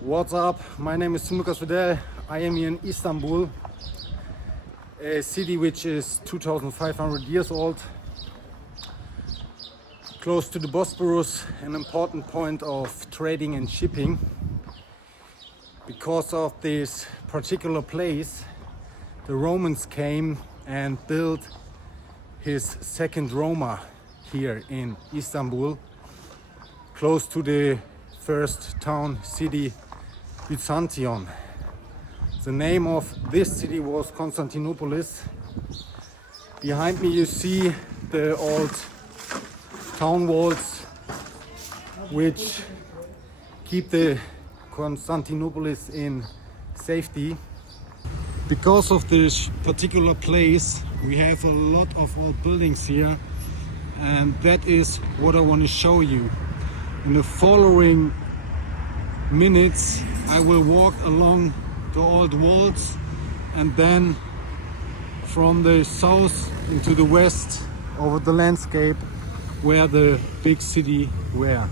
What's up? My name is Lucas Fidel. I am here in Istanbul, a city which is 2,500 years old, close to the Bosporus, an important point of trading and shipping. Because of this particular place, the Romans came and built his second Roma here in Istanbul, close to the first town city Byzantium. The name of this city was Constantinople. Behind me you see the old town walls which keep the Constantinople in safety. Because of this particular place we have a lot of old buildings here, and that is what I want to show you. In the following minutes I will walk along the old walls and then from the south into the west over the landscape where the big city were.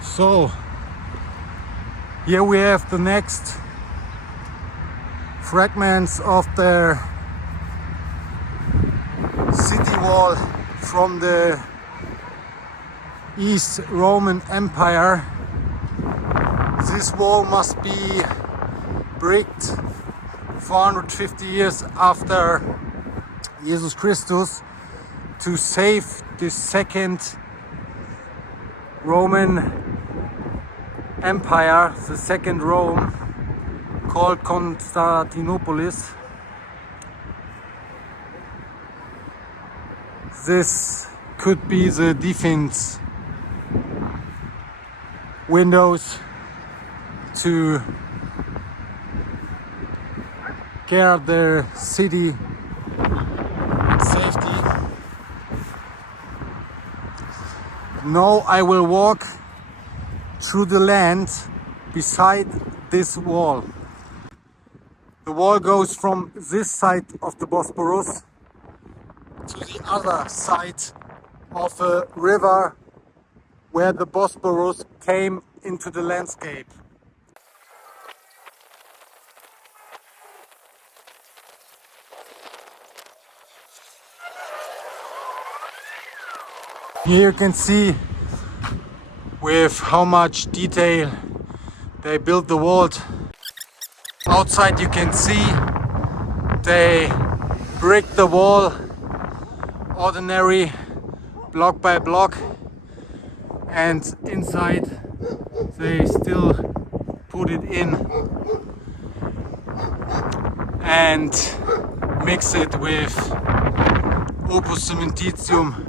So here we have the next fragments of the city wall from the East Roman Empire. This wall must be bricked 450 years after Jesus Christus to save the second Roman Empire, the second Rome, called Constantinople. This could be the defense windows to guard the city in safety. Now I will walk through the land beside this wall. The wall goes from this side of the Bosporus to the other side of a river where the Bosporus came into the landscape. Here you can see with how much detail they built the wall. Outside you can see they bricked the wall ordinary block by block, and inside they still put it in and mix it with opus cementitium.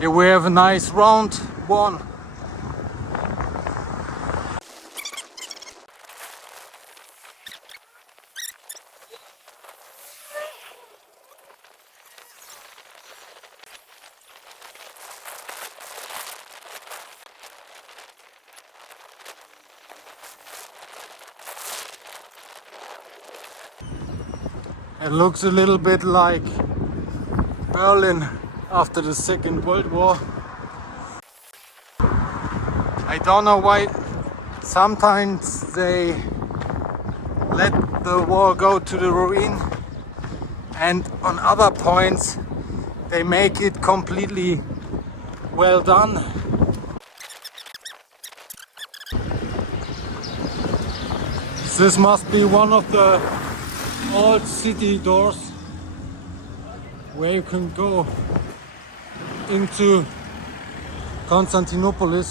Here we have a nice round one. It looks a little bit like Berlin after the Second World War. I don't know why sometimes they let the wall go to the ruin, and on other points they make it completely well done. This must be one of the old city doors where you can go into Constantinople.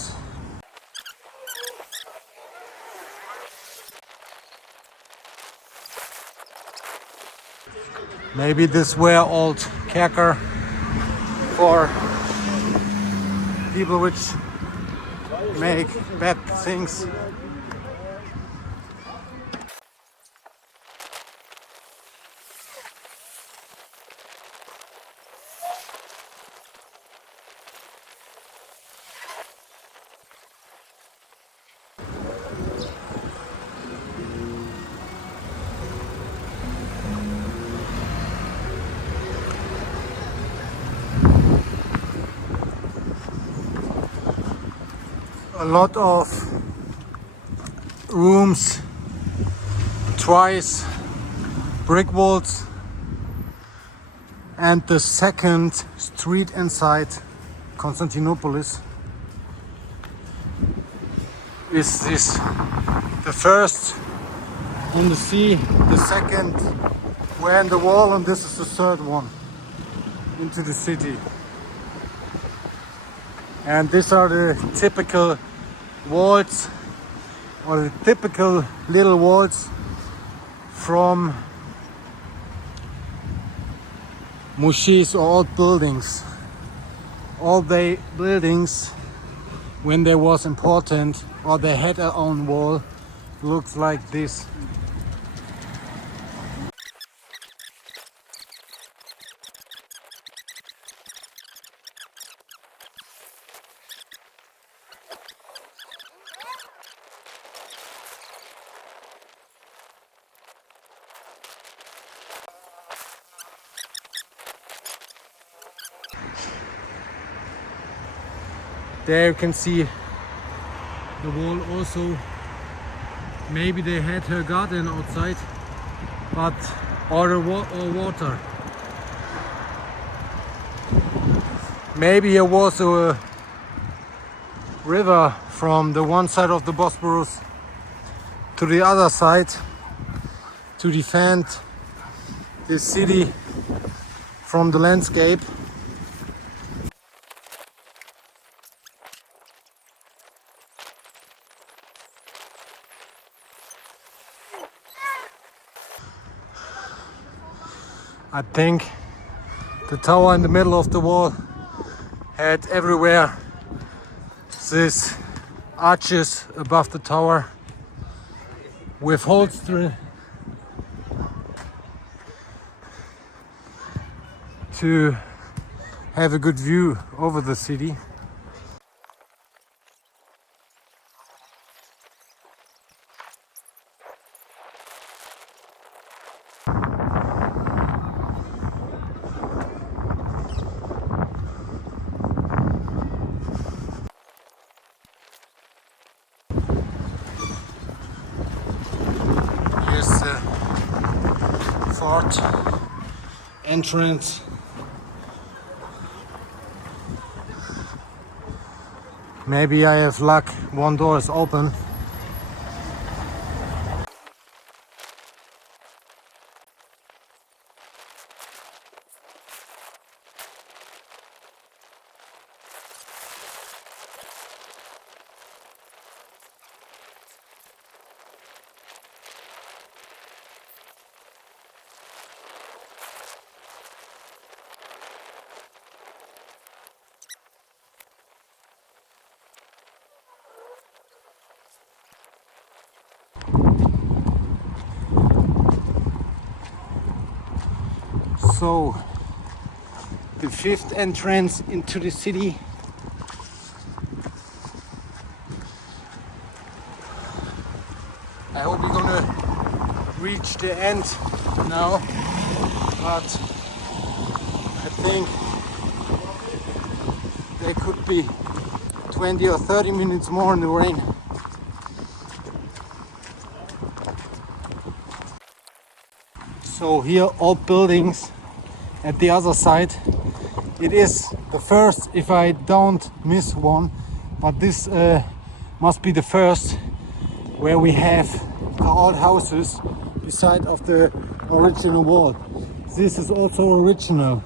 Maybe this were old kerker for people which make bad things. A lot of rooms, twice brick walls, and the second street inside Constantinople is this the first on the sea, the second were in the wall, and this is the third one into the city. And these are the typical walls, or the typical little walls from mosques or old buildings. All the buildings, when they was important or they had their own wall, looks like this. There you can see the wall also. Maybe they had her garden outside, but or water. Maybe there was a river from the one side of the Bosporus to the other side to defend the city from the landscape. I think the tower in the middle of the wall had everywhere these arches above the tower with holes to have a good view over the city. Here's the fort entrance. Maybe I have luck, one door is open. So, the fifth entrance into the city. I hope we're gonna reach the end now, but I think there could be 20 or 30 minutes more in the rain. So here all buildings at the other side. It is the first, if I don't miss one, but this must be the first where we have the old houses beside of the original wall. This is also original,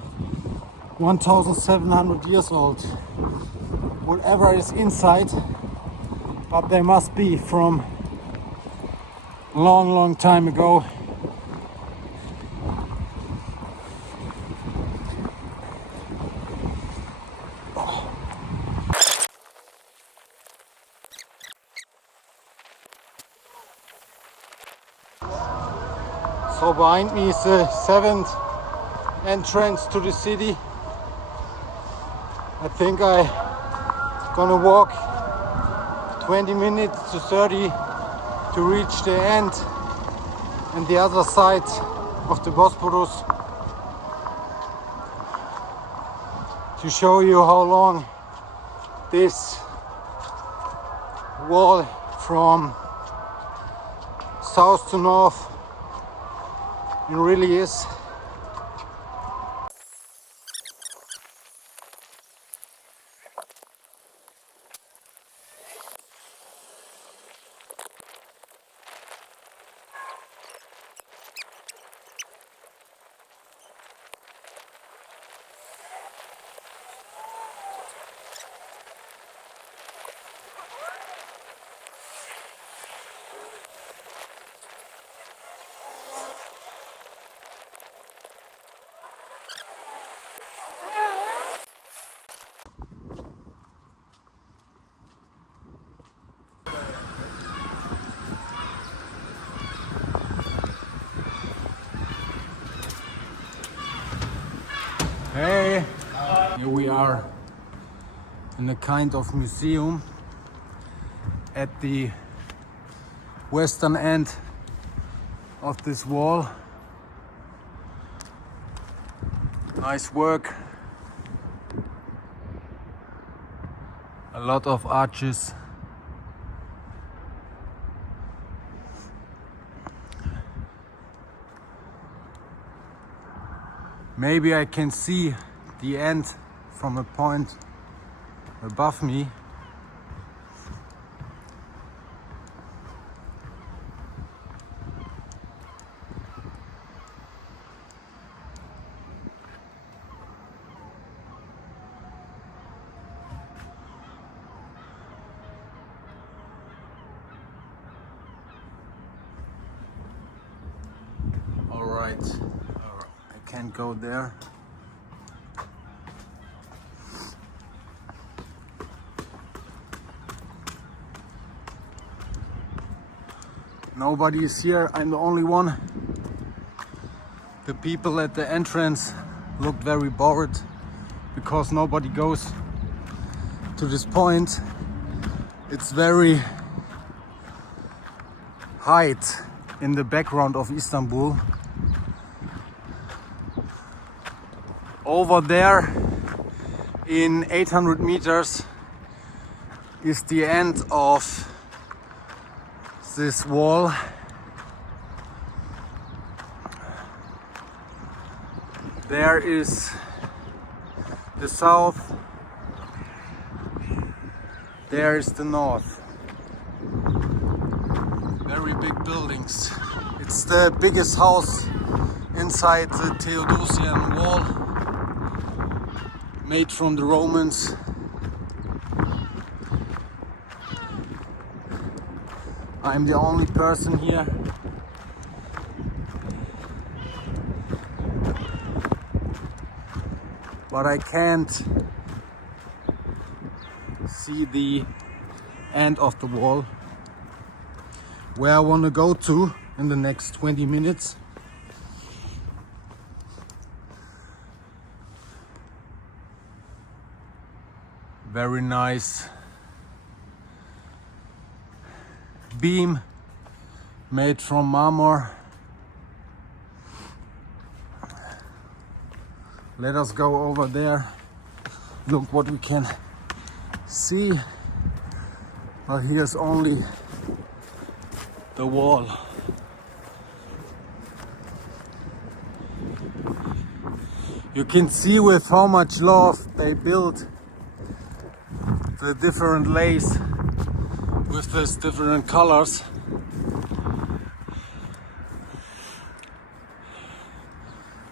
1700 years old. Whatever is inside, but they must be from long time ago. So behind me is the 7th entrance to the city. I think I'm gonna walk 20 minutes to 30 to reach the end and the other side of the Bosporus, to show you how long this wall from south to north it really is. Hey, here we are in a kind of museum at the western end of this wall. Nice work. A lot of arches. Maybe I can see the end from a point above me. All right. I can't go there. Nobody is here, I'm the only one. The people at the entrance look very bored because nobody goes to this point. It's very height in the background of Istanbul. Over there in 800 meters is the end of this wall. There is the south, there is the north. Very big buildings. It's the biggest house inside the Theodosian wall, made from the Romans. I'm the only person here. But I can't see the end of the wall where I want to go to in the next 20 minutes. Very nice beam made from marmor. Let us go over there. Look what we can see. But here's only the wall. You can see with how much love they built the different lace with these different colors.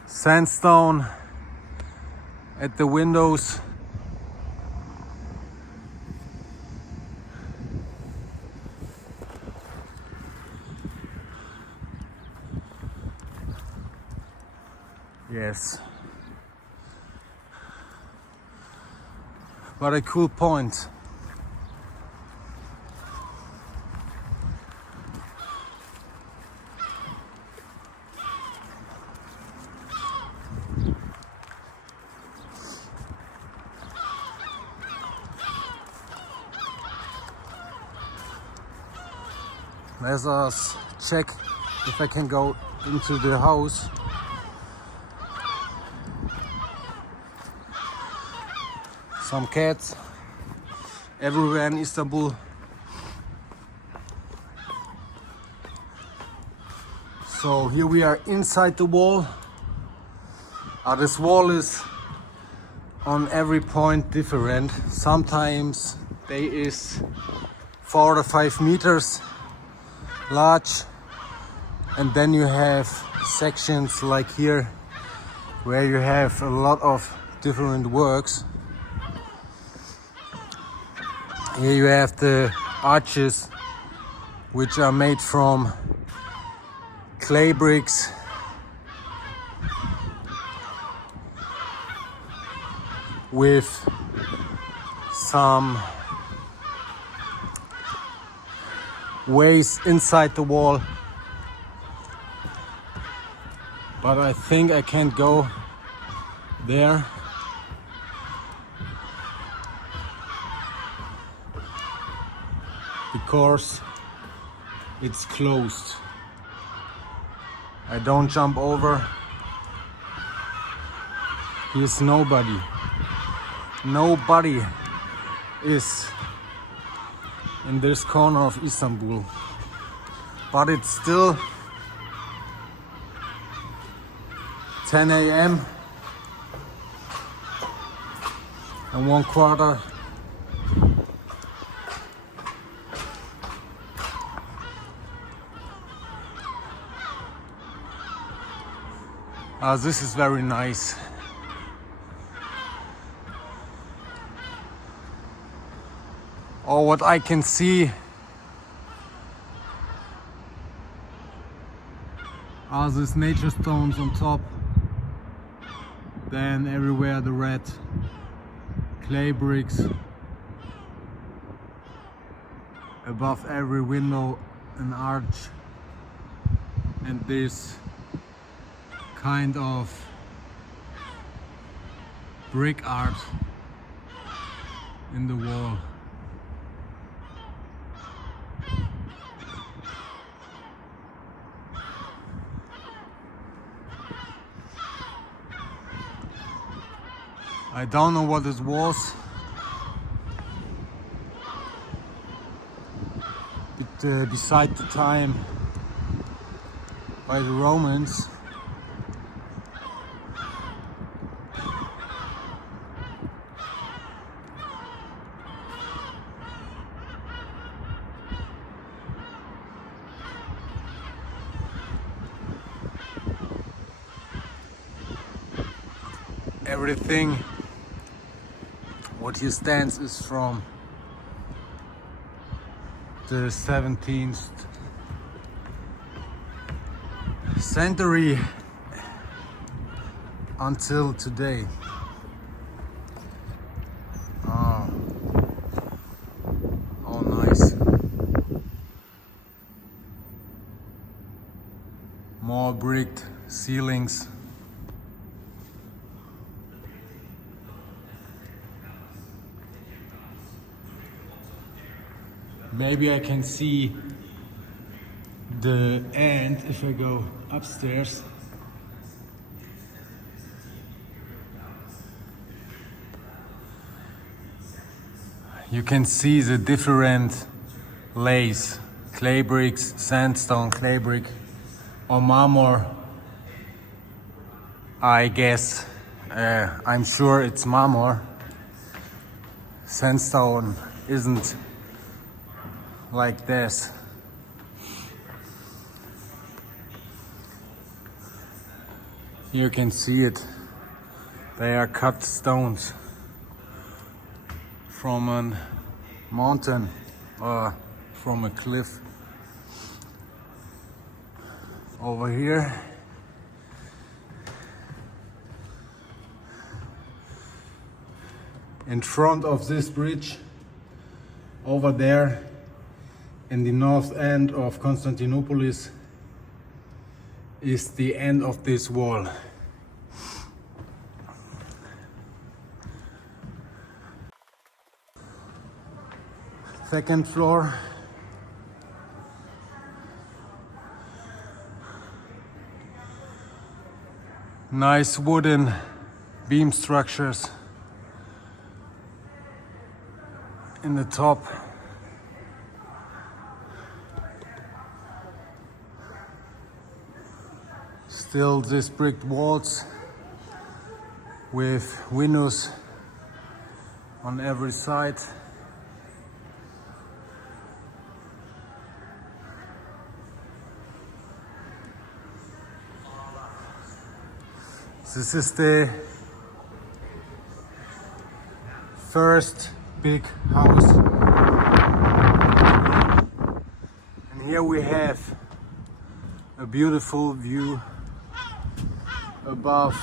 Sandstone at the windows. Yes. What a cool point. Let us check if I can go into the house. Some cats everywhere in Istanbul. So here we are inside the wall. This wall is on every point different. Sometimes they is 4 to 5 meters large, and then you have sections like here where you have a lot of different works. Here you have the arches, which are made from clay bricks, with some ways inside the wall, but I think I can't go there because it's closed. I don't jump over. Here's nobody. Nobody is in this corner of Istanbul, but it's still 10 a.m. and 1/4. This is very nice. Or what I can see are these nature stones on top. Then everywhere the red clay bricks. Above every window an arch. And this kind of brick art in the wall. I don't know what this was. Beside the time by the Romans. Everything what here stands is from the 17th century until today. Oh, nice. More bricked ceilings. Maybe I can see the end if I go upstairs. You can see the different lace, clay bricks, sandstone, clay brick, or marmor, I guess. I'm sure it's marmor. Sandstone isn't like this. You can see it. They are cut stones from a mountain or from a cliff. Over here, in front of this bridge, over there in the north end of Constantinople is the end of this wall. Second floor. Nice wooden beam structures in the top. Still these brick walls with windows on every side. This is the first big house. And here we have a beautiful view above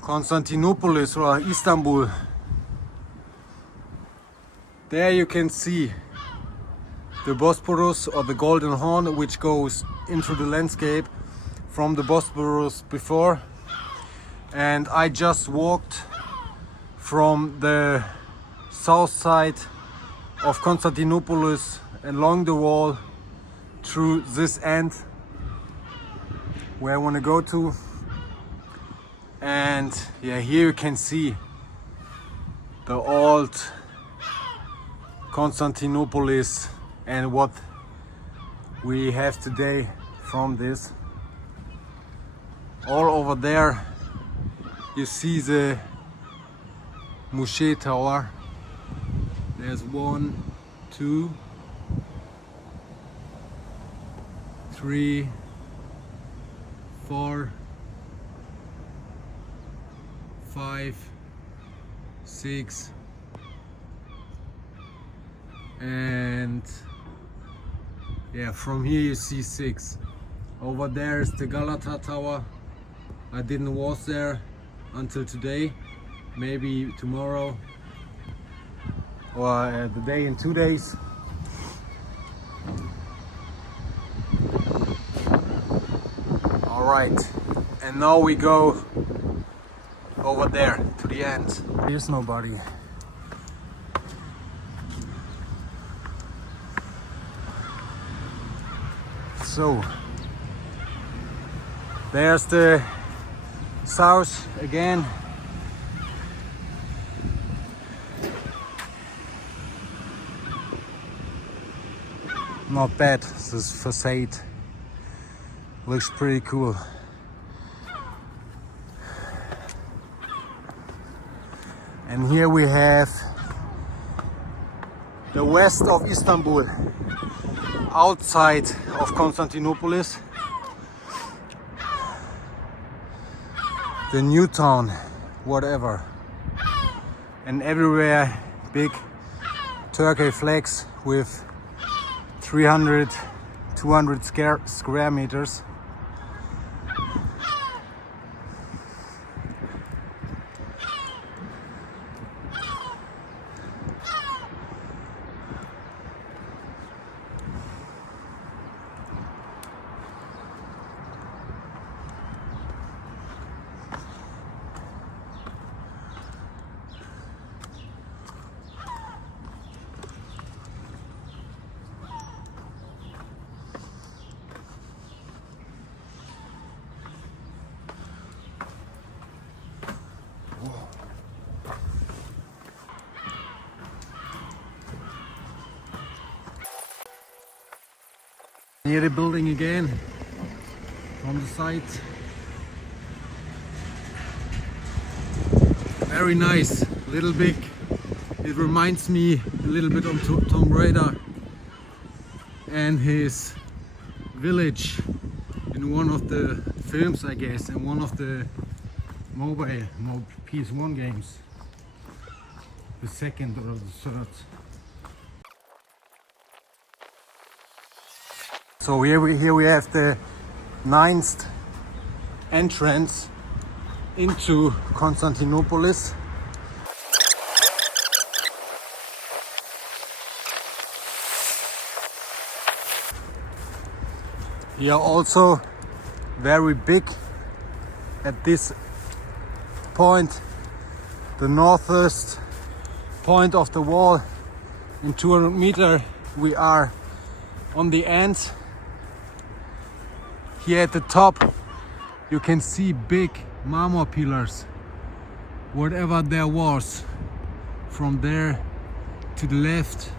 Constantinople or Istanbul. There you can see the Bosporus or the Golden Horn, which goes into the landscape from the Bosporus before. And I just walked from the south side of Constantinople along the wall through this end where I want to go to. And yeah, here you can see the old Constantinople and what we have today from this. All over there you see the Mosque Tower. There's 1, 2, 3, 4, 5, 6, and yeah, from here you see 6. Over there is the Galata Tower. I didn't was there until today, maybe tomorrow or the day in 2 days. All right, and now we go over there to the end. There's nobody. So there's the south again. Not bad, this facade looks pretty cool. And here we have the west of Istanbul, outside of Constantinople, the new town, whatever. And everywhere big Turkey flags with 300, 200 square meters. Near the building again, on the side, Very nice, little big. It reminds me a little bit of Tomb Raider and his village in one of the films, I guess, in one of the mobile PS1 games, the second or the third. So here we have the 9th entrance into Constantinople. Here also very big at this point, the northwest point of the wall. In 200 meters we are on the end. Here at the top you can see big marmor pillars, whatever there was. From there to the left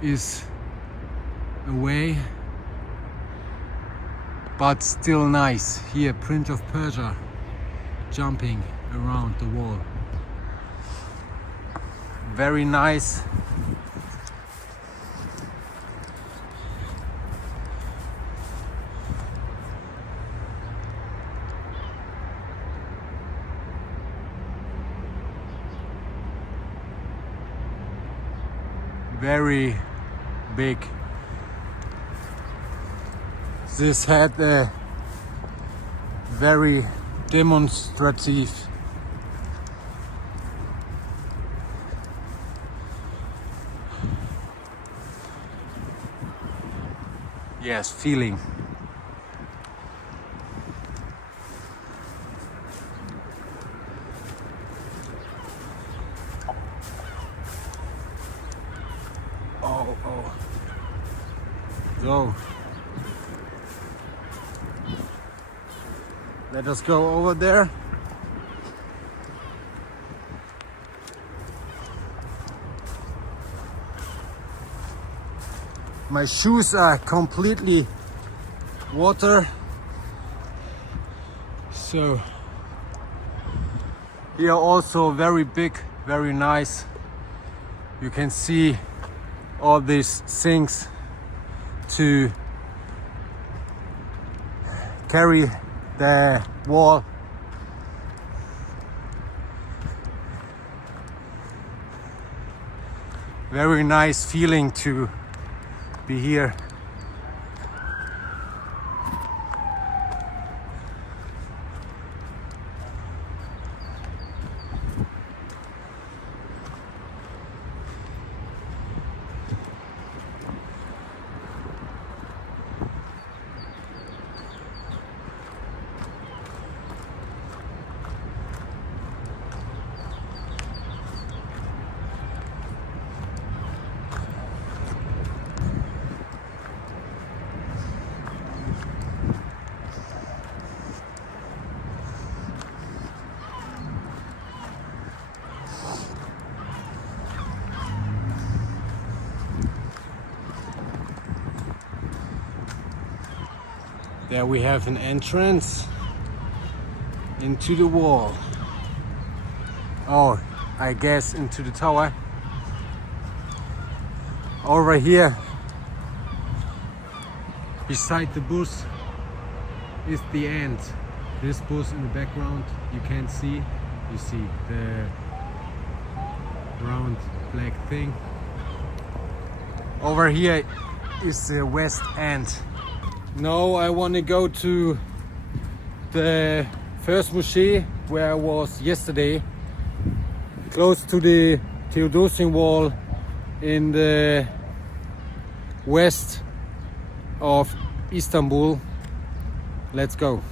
is away, but still nice. Here Prince of Persia jumping around the wall. Very nice. Very big. This had a very demonstrative feeling. Oh. So let us go over there. My shoes are completely water, so here also very big, very nice. You can see all these things to carry the wall. Very nice feeling to be here. There we have an entrance into the wall. Oh, I guess into the tower. Over here, beside the bus, is the end. This bus in the background, you can't see. You see the round black thing. Over here is the west end. Now I want to go to the first mosque where I was yesterday, close to the Theodosian wall in the west of Istanbul. Let's go.